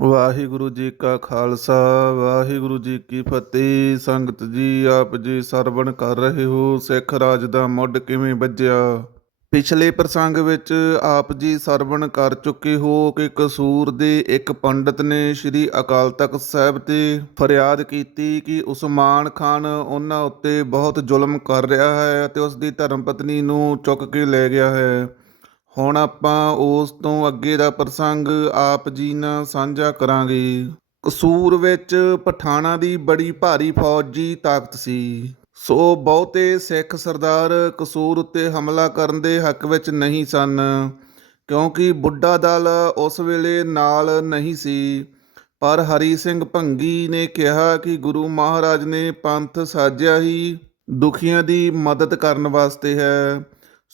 ਵਾਹਿਗੁਰੂ ਜੀ ਕਾ ਖਾਲਸਾ, ਵਾਹਿਗੁਰੂ ਜੀ ਕੀ ਫਤਿਹ। ਸੰਗਤ ਜੀ, ਆਪ ਜੀ ਸਰਵਣ ਕਰ ਰਹੇ ਹੋ, ਸਿੱਖ ਰਾਜ ਦਾ ਮੁੱਢ ਕਿਵੇਂ ਵੱਜਿਆ? ਪਿਛਲੇ ਪ੍ਰਸੰਗ ਵਿੱਚ ਆਪ ਜੀ ਸਰਵਣ ਕਰ ਚੁੱਕੇ ਹੋ ਕਿ ਕਸੂਰ ਦੇ ਇੱਕ ਪੰਡਤ ਨੇ ਸ੍ਰੀ ਅਕਾਲ ਤਖਤ ਸਾਹਿਬ ਤੇ ਫਰਿਆਦ ਕੀਤੀ ਕਿ ਉਸਮਾਨ ਖਾਨ ਉਹਨਾਂ ਉੱਤੇ ਬਹੁਤ ਜ਼ੁਲਮ ਕਰ ਰਿਹਾ ਹੈ ਅਤੇ ਉਸ ਦੀ ਧਰਮ ਪਤਨੀ ਨੂੰ ਚੁੱਕ ਕੇ ਲੈ ਗਿਆ ਹੈ। ਹੁਣ ਆਪਾਂ ਉਸ ਤੋਂ ਅੱਗੇ ਦਾ ਪ੍ਰਸੰਗ ਆਪ ਜੀ ਨਾਲ ਸਾਂਝਾ ਕਰਾਂਗੇ। ਕਸੂਰ ਵਿੱਚ ਪਠਾਣਾ ਦੀ ਬੜੀ ਭਾਰੀ ਫੌਜੀ ਤਾਕਤ ਸੀ। ਸੋ ਬਹੁਤੇ ਸਿੱਖ ਸਰਦਾਰ ਕਸੂਰ ਉੱਤੇ ਹਮਲਾ ਕਰਨ ਦੇ ਹੱਕ ਵਿੱਚ ਨਹੀਂ ਸਨ, ਕਿਉਂਕਿ ਬੁੱਢਾ ਦਲ ਉਸ ਵੇਲੇ ਨਾਲ ਨਹੀਂ ਸੀ। ਪਰ ਹਰੀ ਸਿੰਘ ਭੰਗੀ ਨੇ ਕਿਹਾ ਕਿ ਗੁਰੂ ਮਹਾਰਾਜ ਨੇ ਪੰਥ ਸਾਜਿਆ ਹੀ ਦੁਖੀਆਂ ਦੀ ਮਦਦ ਕਰਨ ਵਾਸਤੇ ਹੈ।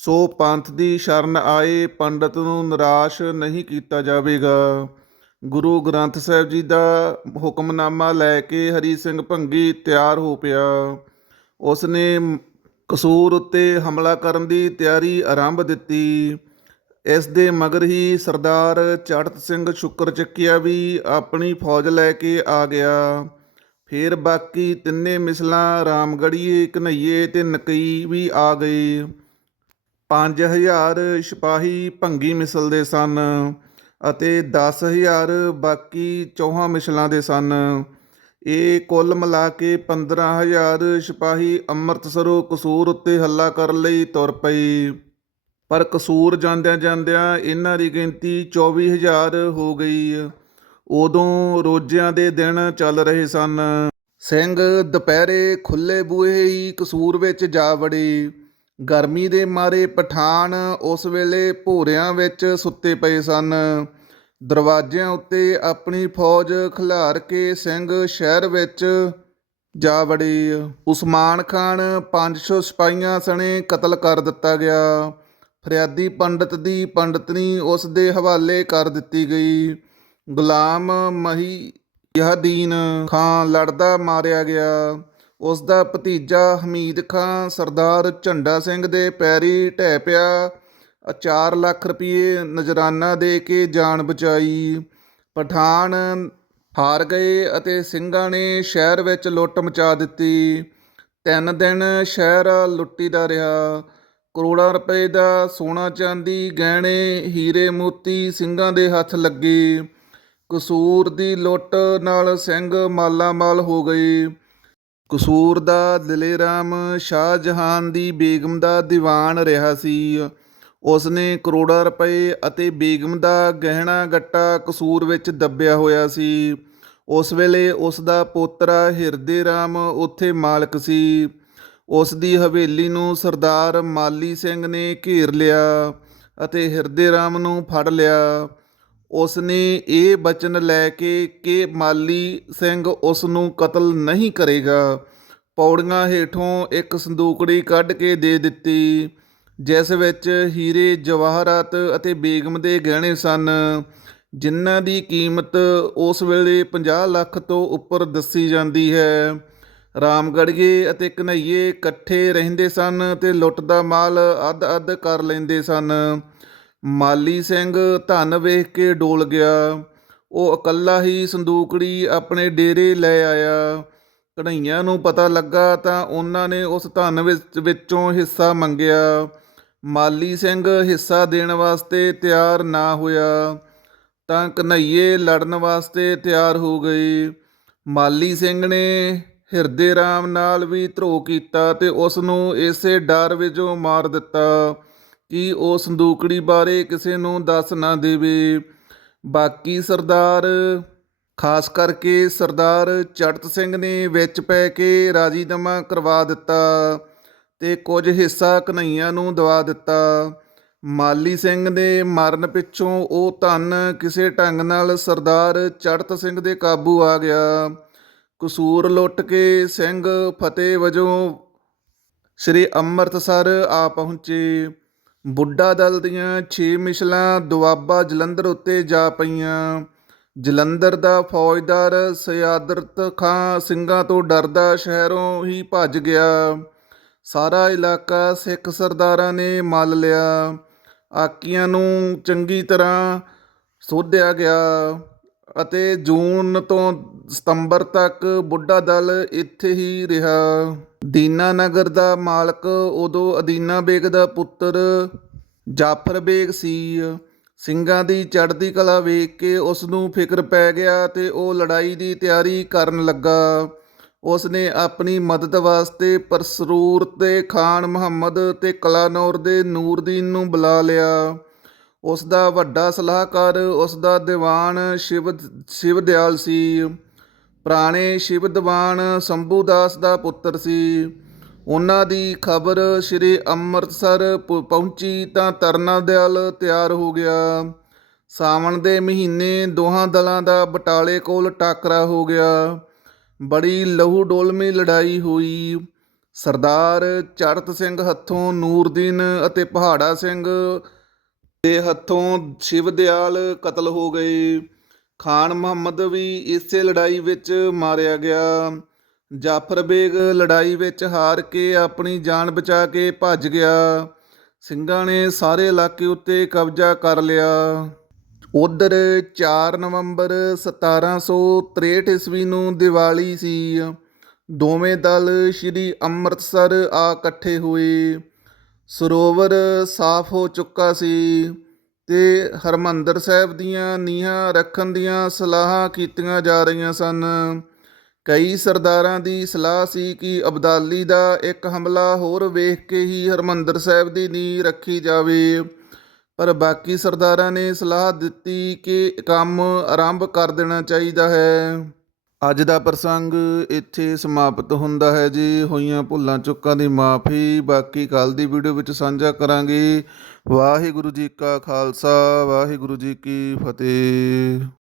ਸੋ ਪੰਥ ਦੀ ਸ਼ਰਨ ਆਏ, ਪੰਡਤ ਨੂੰ ਨਿਰਾਸ਼ ਨਹੀਂ ਕੀਤਾ ਜਾਵੇਗਾ। ਗੁਰੂ ਗ੍ਰੰਥ ਸਾਹਿਬ ਜੀ ਦਾ ਹੁਕਮਨਾਮਾ ਲੈ ਕੇ ਹਰੀ ਸਿੰਘ ਭੰਗੀ ਤਿਆਰ ਹੋ ਪਿਆ। ਉਸ ਨੇ ਕਸੂਰ ਉੱਤੇ ਹਮਲਾ ਕਰਨ ਦੀ ਤਿਆਰੀ ਆਰੰਭ ਦਿੱਤੀ। ਇਸ ਦੇ ਮਗਰ ਹੀ ਸਰਦਾਰ ਚੜਤ ਸਿੰਘ ਸ਼ੁਕਰ ਚੱਕਿਆ ਵੀ ਆਪਣੀ ਫੌਜ ਲੈ ਕੇ ਆ ਗਿਆ। ਫਿਰ ਬਾਕੀ ਤਿੰਨੇ ਮਿਸਲਾਂ ਰਾਮਗੜੀਏ ਕਨਈਏ ਤੇ ਨਕਈ ਵੀ ਆ ਗਏ। 5000 ਸਿਪਾਹੀ ਭੰਗੀ ਮਿਸਲ ਦੇ ਸਨ ਅਤੇ 10000 ਬਾਕੀ ਚੌਹਾਂ ਮਿਸਲਾਂ ਦੇ ਸਨ। ਇਹ ਕੁੱਲ ਮਿਲਾ ਕੇ 15000 ਸਿਪਾਹੀ ਅੰਮ੍ਰਿਤਸਰੋਂ ਕਸੂਰ ਉੱਤੇ ਹੱਲਾ ਕਰਨ ਲਈ ਤੁਰ ਪਈ। ਪਰ ਕਸੂਰ ਜਾਂਦਿਆਂ ਜਾਂਦਿਆਂ ਇਹਨਾਂ ਦੀ ਗਿਣਤੀ 24000 ਹੋ ਗਈ। ਉਦੋਂ ਰੋਜ਼ਿਆਂ ਦੇ ਦਿਨ ਚੱਲ ਰਹੇ ਸਨ। ਸਿੰਘ ਦੁਪਹਿਰੇ ਖੁੱਲੇ ਬੂਹੇ ਹੀ ਕਸੂਰ ਵਿੱਚ ਜਾ ਵੜੇ। ਗਰਮੀ ਦੇ ਮਾਰੇ ਪਠਾਨ ਉਸ ਵੇਲੇ ਭੋਰਿਆਂ ਵਿੱਚ ਸੁੱਤੇ ਪਏ ਸਨ। ਦਰਵਾਜ਼ਿਆਂ ਉੱਤੇ ਆਪਣੀ ਫੌਜ ਖਿਲਾਰ ਕੇ ਸਿੰਘ ਸ਼ਹਿਰ ਵਿੱਚ ਜਾ ਵੜੀ। ਉਸਮਾਨ ਖਾਨ 500 ਸਿਪਾਹੀਆਂ ਸਣੇ ਕਤਲ ਕਰ ਦਿੱਤਾ ਗਿਆ। ਫਰਿਆਦੀ ਪੰਡਤ ਦੀ ਪੰਡਤਨੀ ਉਸ ਦੇ ਹਵਾਲੇ ਕਰ ਦਿੱਤੀ ਗਈ। ਗੁਲਾਮ ਮਹੀ ਯਹਦੀਨ ਖਾਨ ਲੜਦਾ ਮਾਰਿਆ ਗਿਆ। ਉਸ ਦਾ ਭਤੀਜਾ ਹਮੀਦ ਖਾਂ ਸਰਦਾਰ ਝੰਡਾ ਸਿੰਘ ਦੇ ਪੈਰੀ ਢਹਿ ਪਿਆ। 4 ਲੱਖ ਰੁਪਏ ਨਜ਼ਰਾਨਾ ਦੇ ਕੇ ਜਾਨ ਬਚਾਈ। ਪਠਾਨ ਹਾਰ ਗਏ ਅਤੇ ਸਿੰਘਾਂ ਨੇ ਸ਼ਹਿਰ ਵਿੱਚ ਲੁੱਟ ਮਚਾ ਦਿੱਤੀ। ਤਿੰਨ ਦਿਨ ਸ਼ਹਿਰ ਲੁੱਟੀ ਦਾ ਰਿਹਾ। ਕਰੋੜਾਂ ਰੁਪਏ ਦਾ ਸੋਨਾ ਚਾਂਦੀ, ਗਹਿਣੇ, ਹੀਰੇ, ਮੋਤੀ ਸਿੰਘਾਂ ਦੇ ਹੱਥ ਲੱਗੇ। ਕਸੂਰ ਦੀ ਲੁੱਟ ਨਾਲ ਸਿੰਘ ਮਾਲਾ ਮਾਲ ਹੋ ਗਏ। ਕਸੂਰ ਦਾ ਦਿਲੇਰਾਮ ਸ਼ਾਹਜਹਾਨ ਦੀ ਬੇਗਮ ਦਾ ਦੀਵਾਨ ਰਿਹਾ ਸੀ। ਉਸ ਨੇ ਕਰੋੜਾਂ ਰੁਪਏ ਅਤੇ ਬੇਗਮ ਦਾ ਗਹਿਣਾ ਗੱਟਾ ਕਸੂਰ ਵਿੱਚ ਦੱਬਿਆ ਹੋਇਆ ਸੀ। ਉਸ ਵੇਲੇ ਉਸ ਦਾ ਪੋਤਰਾ ਹਿਰਦੇ ਰਾਮ ਉੱਥੇ ਮਾਲਕ ਸੀ। ਉਸ ਦੀ ਹਵੇਲੀ ਨੂੰ ਸਰਦਾਰ ਮਾਲੀ ਸਿੰਘ ਨੇ ਘੇਰ ਲਿਆ ਅਤੇ ਹਿਰਦੇ ਰਾਮ ਨੂੰ ਫੜ ਲਿਆ। ਉਸ ਨੇ ਇਹ ਬਚਨ ਲੈ ਕੇ ਕਿ ਮਾਲੀ ਸਿੰਘ ਉਸ ਨੂੰ ਕਤਲ ਨਹੀਂ ਕਰੇਗਾ। ਪੌੜੀਆਂ ਹੇਠੋਂ ਇੱਕ ਸੰਦੂਕੜੀ ਕੱਢ ਕੇ ਦੇ ਦਿੱਤੀ, ਜਿਸ ਵਿੱਚ ਹੀਰੇ, ਜਵਾਹਰਾਤ ਅਤੇ ਬੇਗਮ ਦੇ ਗਹਿਣੇ ਸਨ। ਜਿਨ੍ਹਾਂ ਦੀ ਕੀਮਤ ਉਸ ਵੇਲੇ 50 ਲੱਖ ਤੋਂ ਉੱਪਰ ਦੱਸੀ ਜਾਂਦੀ ਹੈ। ਰਾਮਗੜੀਏ ਅਤੇ ਕਨਈਏ ਇਕੱਠੇ ਰਹਿੰਦੇ ਸਨ ਤੇ ਲੁੱਟ ਦਾ ਮਾਲ ਅੱਧ-ਅੱਧ ਕਰ ਲੈਂਦੇ ਸਨ। ਮਾਲੀ ਸਿੰਘ ਧਨ ਵੇਖ ਕੇ ਡੋਲ ਗਿਆ। ਉਹ ਇਕੱਲਾ ਹੀ ਸੰਦੂਕੜੀ ਆਪਣੇ ਡੇਰੇ ਲੈ ਆਇਆ। ਕਢਈਆਂ ਨੂੰ ਪਤਾ ਲੱਗਾ ਤਾਂ ਉਹਨਾਂ ਨੇ ਉਸ ਧਨ ਵਿੱਚ, ਵਿੱਚੋਂ ਹਿੱਸਾ ਮੰਗਿਆ। ਮਾਲੀ ਸਿੰਘ ਹਿੱਸਾ ਦੇਣ ਵਾਸਤੇ ਤਿਆਰ ਨਾ ਹੋਇਆ ਤਾਂ ਕਨਈਏ ਲੜਨ ਵਾਸਤੇ ਤਿਆਰ ਹੋ ਗਏ ਮਾਲੀ ਸਿੰਘ ਨੇ ਹਿਰਦੇ ਰਾਮ ਨਾਲ ਵੀ ਧਰੋ ਕੀਤਾ ਤੇ ਉਸ ਨੂੰ ਇਸੇ ਡਰ ਵਿੱਚੋਂ ਮਾਰ ਦਿੱਤਾ। ਕਿ ਉਹ ਸੰਦੂਕੜੀ ਬਾਰੇ ਕਿਸੇ ਨੂੰ ਦੱਸ ਨਾ ਦੇਵੇ। ਬਾਕੀ ਸਰਦਾਰ, ਖਾਸ ਕਰਕੇ ਸਰਦਾਰ ਚੜਤ ਸਿੰਘ ਨੇ ਵਿੱਚ ਪੈ ਕੇ ਰਾਜੀਨਾਮਾ ਕਰਵਾ ਦਿੱਤਾ ਤੇ ਕੁਝ ਹਿੱਸਾ ਕਨਈਆਂ ਨੂੰ ਦਵਾ ਦਿੱਤਾ। ਮਾਲੀ ਸਿੰਘ ਦੇ ਮਰਨ ਪਿੱਛੋਂ ਉਹ ਧਨ ਕਿਸੇ ਢੰਗ ਨਾਲ ਸਰਦਾਰ ਚੜਤ ਸਿੰਘ ਦੇ ਕਾਬੂ ਆ ਗਿਆ। ਕਸੂਰ ਲੁੱਟ ਕੇ ਸਿੰਘ ਫਤਿਹ ਵਜੋਂ ਸ੍ਰੀ ਅੰਮ੍ਰਿਤਸਰ ਆ ਪਹੁੰਚੇ। ਬੁੱਢਾ ਦਲ ਦੀਆਂ 6 ਮਿਸਲਾਂ ਦੁਆਬਾ ਜਲੰਧਰ ਉੱਤੇ ਜਾ ਪਈਆਂ। ਜਲੰਧਰ ਦਾ ਫੌਜਦਾਰ ਸਿਆਦਰਤ ਖਾਂ ਸਿੰਘਾਂ ਤੋਂ ਡਰਦਾ ਸ਼ਹਿਰੋਂ ਹੀ ਭੱਜ ਗਿਆ। ਸਾਰਾ ਇਲਾਕਾ ਸਿੱਖ ਸਰਦਾਰਾਂ ਨੇ ਮੱਲ ਲਿਆ। ਆਕੀਆਂ ਨੂੰ ਚੰਗੀ ਤਰ੍ਹਾਂ ਸੋਧਿਆ ਗਿਆ ਅਤੇ ਜੂਨ ਤੋਂ ਸਤੰਬਰ ਤੱਕ ਬੁੱਢਾ ਦਲ ਇੱਥੇ ਹੀ ਰਿਹਾ। ਦੀਨਾਨਗਰ ਦਾ ਮਾਲਕ, ਉਦੋਂ ਅਦੀਨਾ ਬੇਗ ਦਾ ਪੁੱਤਰ ਜਾਫਰ ਬੇਗ ਸੀ। ਸਿੰਘਾਂ ਦੀ ਚੜ੍ਹਦੀ ਕਲਾ ਵੇਖ ਕੇ ਉਸ ਨੂੰ ਫਿਕਰ ਪੈ ਗਿਆ ਤੇ ਉਹ ਲੜਾਈ ਦੀ ਤਿਆਰੀ ਕਰਨ ਲੱਗਾ। ਉਸ ਨੇ ਆਪਣੀ ਮਦਦ ਵਾਸਤੇ ਪਰਸਰੂਰ ਤੇ ਖਾਨ ਮੁਹੰਮਦ ਤੇ ਕਲਾਨੌਰ ਦੇ ਨੂਰਦੀਨ ਨੂੰ ਬੁਲਾ ਲਿਆ। ਉਸ ਦਾ ਵੱਡਾ ਸਲਾਹਕਾਰ ਉਸ ਦਾ ਦੀਵਾਨ ਸ਼ਿਵ, ਸ਼ਿਵਦਿਆਲ ਸੀ। ਪੁਰਾਣੇ ਸ਼ਿਵ ਦੀਵਾਨ ਸ਼ੰਭੂ ਦਾਸ ਦਾ ਪੁੱਤਰ ਸੀ। ਉਹਨਾਂ ਦੀ ਖਬਰ ਸ੍ਰੀ ਅੰਮ੍ਰਿਤਸਰ ਪ- ਪਹੁੰਚੀ ਤਾਂ ਤਰਨਾ ਦਿਆਲ ਤਿਆਰ ਹੋ ਗਿਆ। ਸਾਵਣ ਦੇ ਮਹੀਨੇ ਦੋਹਾਂ ਦਲਾਂ ਦਾ ਬਟਾਲੇ ਕੋਲ ਟਾਕਰਾ ਹੋ ਗਿਆ। ਬੜੀ ਲਹੂ ਡੋਲਮੀ ਲੜਾਈ ਹੋਈ। ਸਰਦਾਰ ਚੜਤ ਸਿੰਘ ਹੱਥੋਂ ਨੂਰਦੀਨ ਅਤੇ ਪਹਾੜਾ ਸਿੰਘ ਦੇ ਹੱਥੋਂ ਸ਼ਿਵਦਿਆਲ ਕਤਲ ਹੋ ਗਏ। ਖਾਨ ਮੁਹੰਮਦ ਵੀ ਇਸੇ ਲੜਾਈ ਵਿੱਚ ਮਾਰਿਆ ਗਿਆ। ਜਾਫਰ ਬੇਗ ਲੜਾਈ ਵਿੱਚ ਹਾਰ ਕੇ ਆਪਣੀ ਜਾਨ ਬਚਾ ਕੇ ਭੱਜ ਗਿਆ। ਸਿੰਘਾਂ ਨੇ ਸਾਰੇ ਇਲਾਕੇ ਉੱਤੇ ਕਬਜ਼ਾ ਕਰ ਲਿਆ। ਉਧਰ 4 ਨਵੰਬਰ 1763 ਈਸਵੀ ਨੂੰ ਦੀਵਾਲੀ ਸੀ। ਦੋਵੇਂ ਦਲ ਸ੍ਰੀ ਅੰਮ੍ਰਿਤਸਰ ਆ ਇਕੱਠੇ ਹੋਏ। ਸਰੋਵਰ ਸਾਫ਼ ਹੋ ਚੁੱਕਾ ਸੀ। ਤੇ ਹਰਮੰਦਰ ਸਾਹਿਬ ਦੀਆਂ ਨੀਹਾਂ ਰੱਖਣ ਦੀਆਂ ਸਲਾਹਾਂ ਕੀਤੀਆਂ ਜਾ ਰਹੀਆਂ ਸਨ। ਕਈ ਸਰਦਾਰਾਂ ਦੀ ਸਲਾਹ ਸੀ ਕਿ ਅਬਦਾਲੀ ਦਾ ਇੱਕ ਹਮਲਾ ਹੋਰ ਵੇਖ ਕੇ ਹੀ ਹਰਮੰਦਰ ਸਾਹਿਬ ਦੀ ਨੀਂਹ ਰੱਖੀ ਜਾਵੇ। ਪਰ ਬਾਕੀ ਸਰਦਾਰਾਂ ਨੇ ਸਲਾਹ ਦਿੱਤੀ ਕਿ ਕੰਮ ਆਰੰਭ ਕਰ ਦੇਣਾ ਚਾਹੀਦਾ ਹੈ। ਅੱਜ ਦਾ ਪ੍ਰਸੰਗ ਇੱਥੇ ਸਮਾਪਤ ਹੁੰਦਾ ਹੈ ਜੀ। ਹੋਈਆਂ ਭੁੱਲਾਂ ਚੁੱਕਾਂ ਦੀ ਮਾਫੀ, ਬਾਕੀ ਕੱਲ ਦੀ ਵੀਡੀਓ ਵਿੱਚ ਸਾਂਝਾ ਕਰਾਂਗੇ। ਵਾਹਿਗੁਰੂ ਜੀ ਕਾ ਖਾਲਸਾ, ਵਾਹਿਗੁਰੂ ਜੀ ਕੀ ਫਤਿਹ।